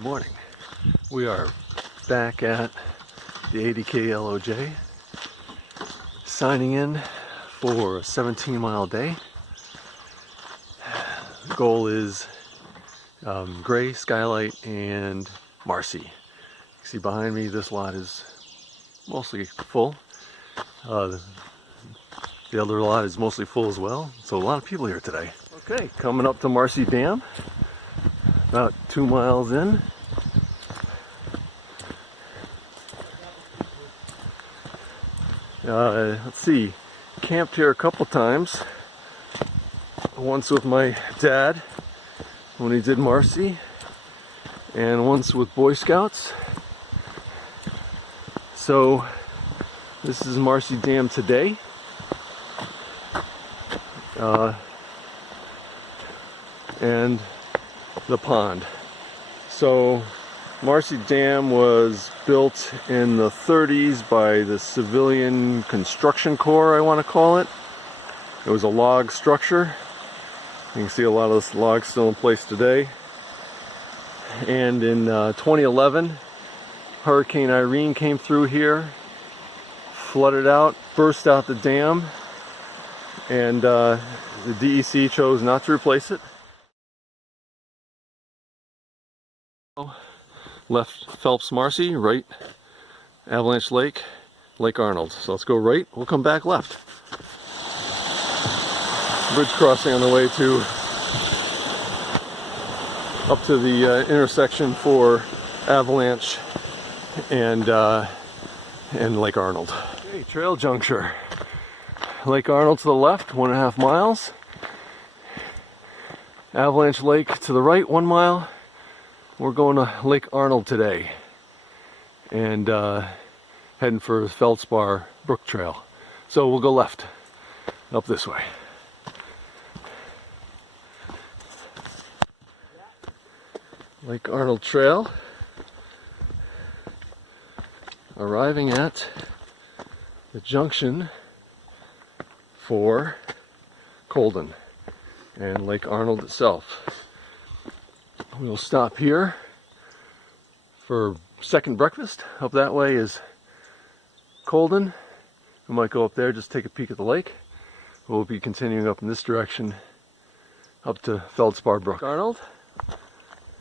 Morning. We are back at the 80K LOJ, signing in for a 17-mile day. The goal is Gray, Skylight, and Marcy. You see behind me, this lot is mostly full. The other lot is mostly full as well, so a lot of people here today. Okay, coming up to Marcy Dam, about 2 miles in. Let's see, camped here a couple times. Once with my dad when he did Marcy, and once with Boy Scouts. So this is Marcy Dam today. And the pond. So Marcy Dam was built in the 30s by the Civilian Construction Corps, I want to call it. It was a log structure. You can see a lot of this log still in place today. And in 2011, Hurricane Irene came through here, flooded out, burst out the dam, and the DEC chose not to replace it. Left Phelps Marcy, right Avalanche Lake, Lake Arnold. So let's go right, we'll come back left. Bridge crossing on the way to up to the intersection for Avalanche and Lake Arnold. Okay, trail juncture. Lake Arnold to the left, 1.5 miles. Avalanche Lake to the right, 1 mile. We're going to Lake Arnold today and heading for the Feldspar Brook Trail. So we'll go left up this way. Lake Arnold Trail. Arriving at the junction for Colden and Lake Arnold itself. We'll stop here for second breakfast. Up that way is Colden. We might go up there, just take a peek at the lake. We'll be continuing up in this direction up to Feldspar Brook. Arnold.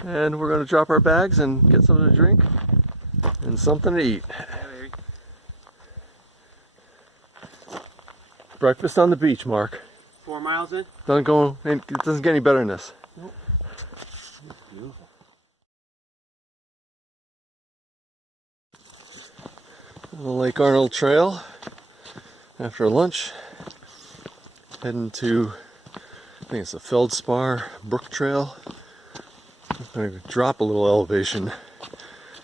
And we're going to drop our bags and get something to drink and something to eat. Breakfast on the beach, Mark. 4 miles in? It doesn't get any better than this. Nope. Beautiful. The Lake Arnold Trail after lunch, heading to, I think it's the Feldspar Brook Trail. I'm going to drop a little elevation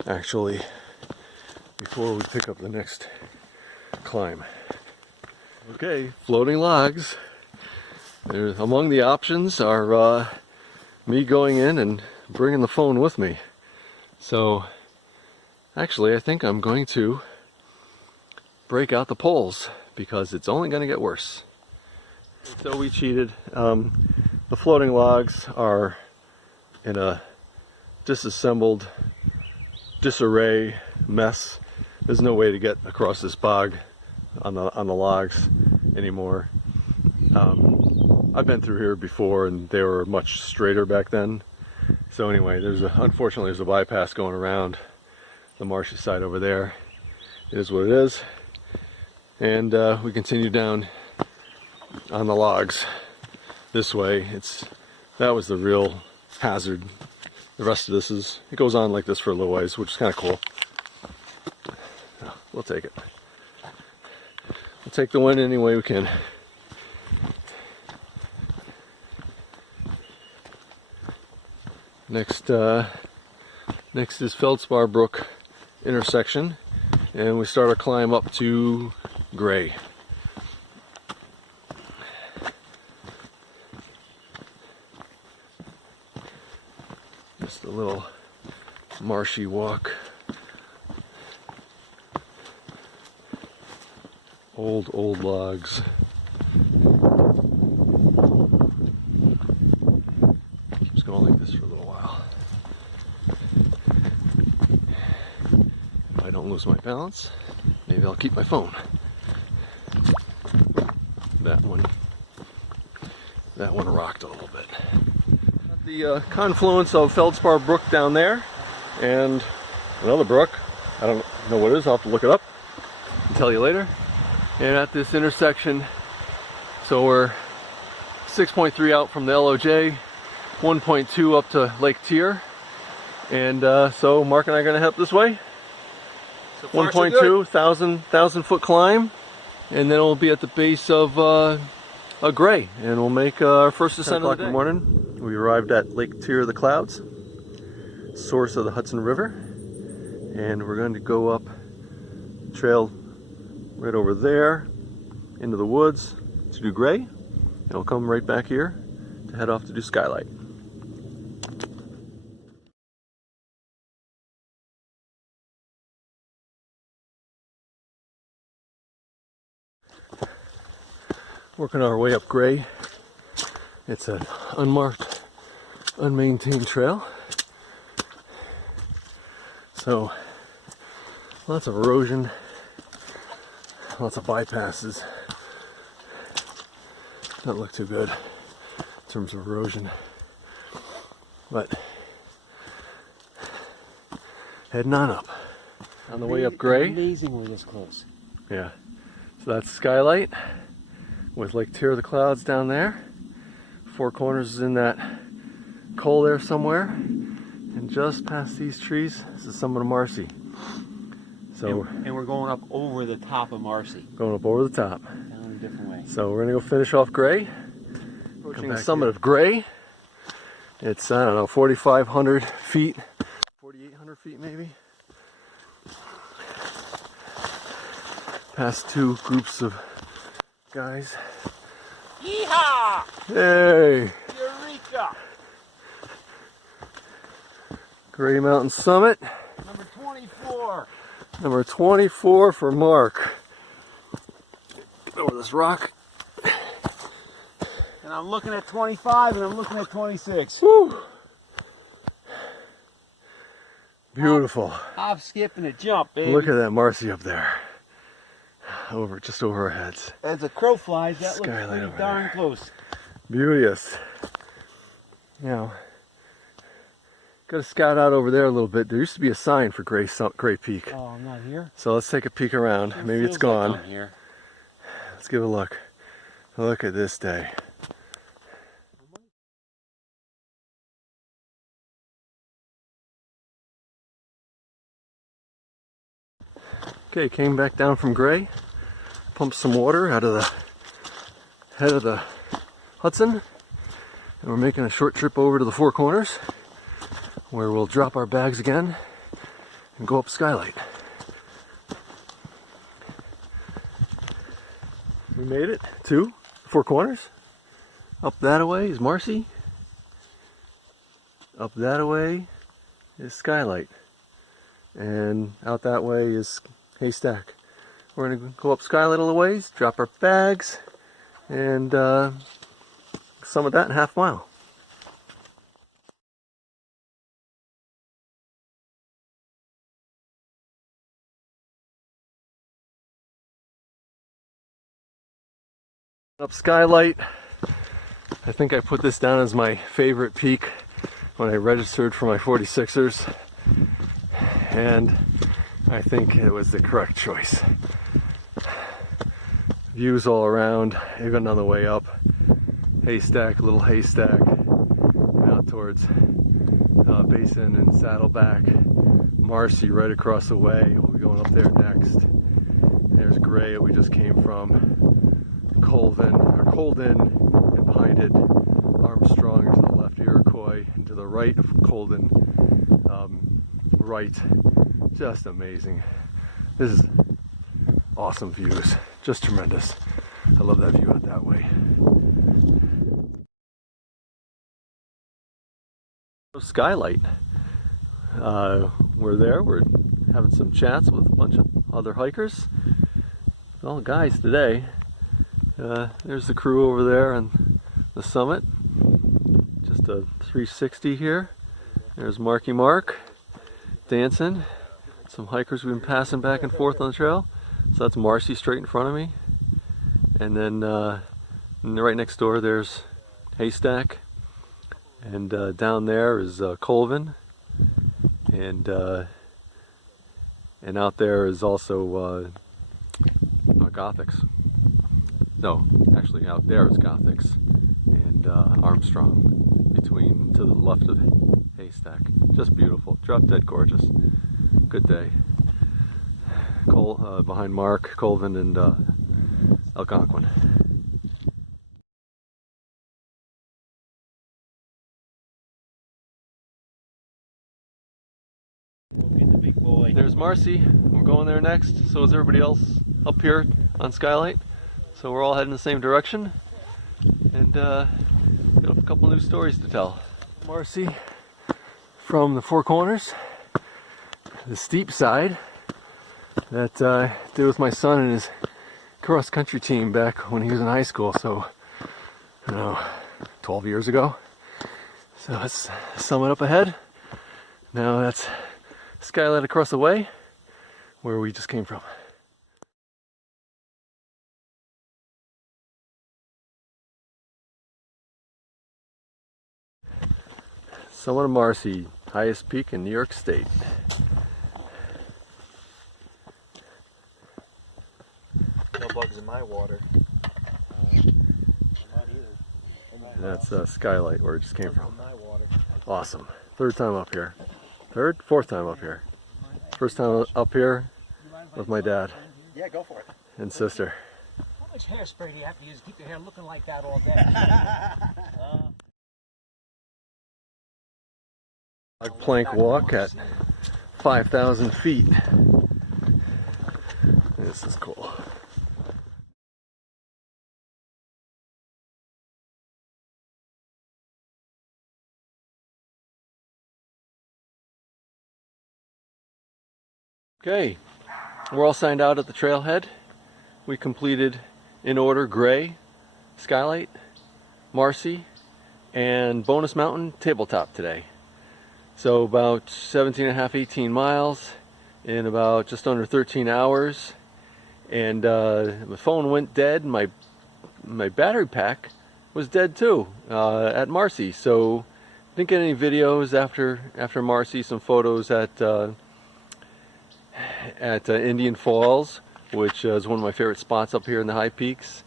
actually before we pick up the next climb. Okay, floating logs. Among the options are me going in and bringing the phone with me. So actually I think I'm going to break out the poles because it's only going to get worse. So we cheated. The floating logs are in a disassembled disarray mess. There's no way to get across this bog on the logs anymore. I've been through here before and they were much straighter back then. So anyway, unfortunately there's a bypass going around the marshy side over there. It is what it is. And we continue down on the logs this way. That was the real hazard. The rest of this it goes on like this for a little ways, which is kind of cool. We'll take it. We'll take the win any way we can. Next is Feldspar Brook intersection, and we start our climb up to Gray. Just a little marshy walk. Old logs. Keeps going like this for a little while. don't lose my balance. Maybe I'll keep my phone. That one rocked a little bit. The confluence of Feldspar Brook down there and another brook. I don't know what it is. I'll have to look it up and tell you later. And at this intersection, so we're 6.3 out from the LOJ, 1.2 up to Lake Tier. And so Mark and I are going to head up this way. So far, 1.2, 1,000 foot climb. And then we'll be at the base of a Gray. And we'll make our first descent of the day. In the morning, we arrived at Lake Tier of the Clouds, source of the Hudson River. And we're going to go up trail right over there into the woods to do Gray. And we'll come right back here to head off to do Skylight. Working our way up Gray. It's an unmarked, unmaintained trail. So lots of erosion, lots of bypasses. Doesn't look too good in terms of erosion. But heading on up. On the way up Gray. Amazing we're this close. Yeah. So that's Skylight with Lake Tier of the Clouds down there. Four Corners is in that col there somewhere. And just past these trees, this is Summit of Marcy. So and we're going up over the top of Marcy. Going up over the top. Down a different way. So we're gonna go finish off Gray. Approaching the summit of Gray. It's, I don't know, 4,500 feet, 4,800 feet maybe. Past two groups of guys. Yeehaw! Hey! Eureka! Gray Mountain Summit. Number 24. Number 24 for Mark. Get over this rock. And I'm looking at 25 and I'm looking at 26. Woo! Beautiful. Hop, skip, and a jump, baby. Look at that Marcy up there. Just over our heads. As a crow flies, that Skylight looks over pretty darn there. close. Beauteous. Now, got to scout out over there a little bit. There used to be a sign for Gray Peak. Oh, I'm not here? So let's take a peek around. Maybe it's gone. Like I'm here. Let's give a look. Look at this day. Okay, came back down from Gray, pumped some water out of the head of the Hudson, and we're making a short trip over to the Four Corners, where we'll drop our bags again and go up Skylight. We made it to Four Corners. Up that way is Marcy. Up that way is Skylight. And out that way is Haystack. We're going to go up Skylight a little ways, drop our bags, and summit that in half a mile. Up Skylight. I think I put this down as my favorite peak when I registered for my 46ers, and I think it was the correct choice. Views all around, even on the way up. Haystack, little Haystack, out towards Basin and Saddleback. Marcy right across the way. We'll be going up there next. There's Gray that we just came from. Colden, and behind it, Armstrong, and to the left, Iroquois, and to the right of Colden, right. Just amazing. This is awesome views, just tremendous. I love that view out that way. Skylight. We're there, we're having some chats with a bunch of other hikers. All guys today. There's the crew over there on the summit. Just a 360 here. There's Marky Mark dancing. some hikers we've been passing back and forth on the trail. So that's Marcy straight in front of me. And then right next door there's Haystack. And down there is Colvin. And out there is also Gothics. No, actually out there is Gothics and Armstrong to the left of Haystack. Just beautiful, drop dead gorgeous. Good day. Behind Mark, Colvin, and Algonquin. The big boy. There's Marcy. We're going there next. So is everybody else up here on Skylight. So we're all heading the same direction. And got a couple new stories to tell. Marcy from the Four Corners, the steep side that I did with my son and his cross country team back when he was in high school. So, I don't know, 12 years ago. So let's sum it up ahead. Now that's Skylight across the way, where we just came from. Summit of Marcy, highest peak in New York State. No bugs in my water. And that's Skylight, where it just came from. My water. Awesome. Third time up here. Fourth time up here. First time up here with my dad Yeah, go for it. and sister. How much hairspray do you have to use to keep your hair looking like that all day? Plank walk at 5,000 feet. This is cool. Okay, we're all signed out at the trailhead. We completed in order Gray, Skylight, Marcy, and Bonus Mountain Tabletop today. So about 17 and a half, 18 miles in about just under 13 hours. And my phone went dead. My battery pack was dead too at Marcy. So didn't get any videos after Marcy. Some photos at Indian Falls, which is one of my favorite spots up here in the high peaks.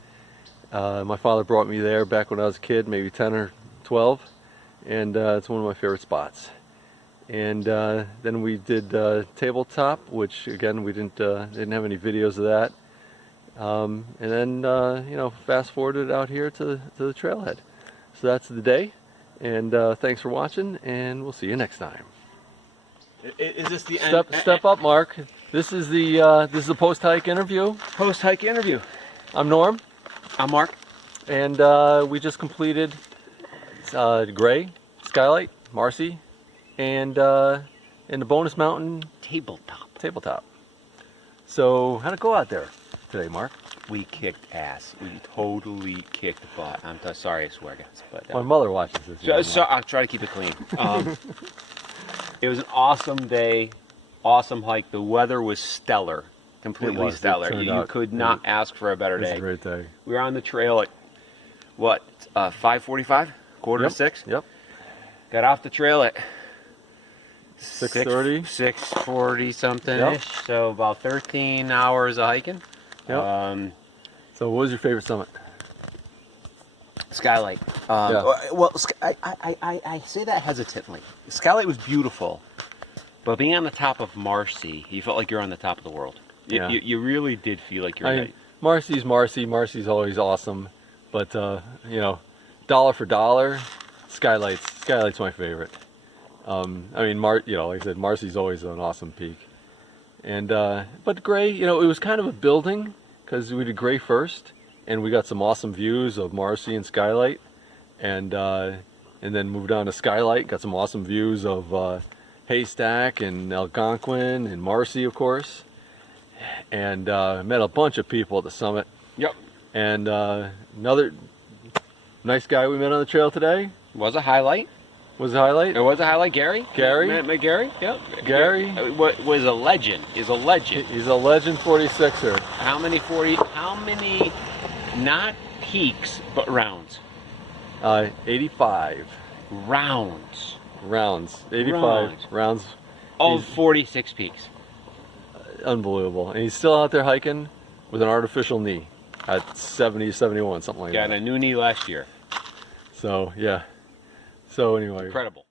My father brought me there back when I was a kid, maybe 10 or 12, and it's one of my favorite spots. And then we did Tabletop, which again we didn't have any videos of that. And then fast forwarded out here to the trailhead. So that's the day, and thanks for watching, and we'll see you next time. Is this the end? Step up, Mark. This is the post-hike interview. Post-hike interview. I'm Norm, I'm Mark. and we just completed Gray, Skylight, Marcy, and in the Bonus Mountain Tabletop. So how'd it go out there today, Mark? We kicked ass. We totally kicked butt. I'm sorry I swear, guys, but My mother watches this. so I'll try to keep it clean. It was an awesome day, awesome hike. The weather was stellar, completely It was. It stellar. turned You out could not ask for a better It's day. a great day. We were on the trail at what 5:45, quarter to 6. Yep. Got off the trail at 6:30. 6:40 something Yep. ish. So about 13 hours of hiking. Yep. So what was your favorite summit? Skylight. Well, I say that hesitantly. Skylight was beautiful, but being on the top of Marcy, you felt like you're on the top of the world. Yeah. You really did feel like you're. I mean, Marcy's Marcy. Marcy's always awesome, but dollar for dollar, Skylight's my favorite. I mean, like I said, Marcy's always an awesome peak, and but Gray, it was kind of a building because we did Gray first, and we got some awesome views of Marcy and Skylight, and then moved on to Skylight, got some awesome views of Haystack and Algonquin and Marcy, of course, and met a bunch of people at the summit. Yep. And another nice guy we met on the trail today. Was a highlight. Was the highlight? It was a highlight, Gary. Gary? Gary. Yep. Gary? Was a legend. Is a legend. He's a legend 46er. How many not peaks but rounds? 85 Rounds. rounds. 85 rounds. Of 46 peaks. Unbelievable. And he's still out there hiking with an artificial knee at 70, 71, something like Got that. a new knee last year. So, yeah. So anyway. Incredible.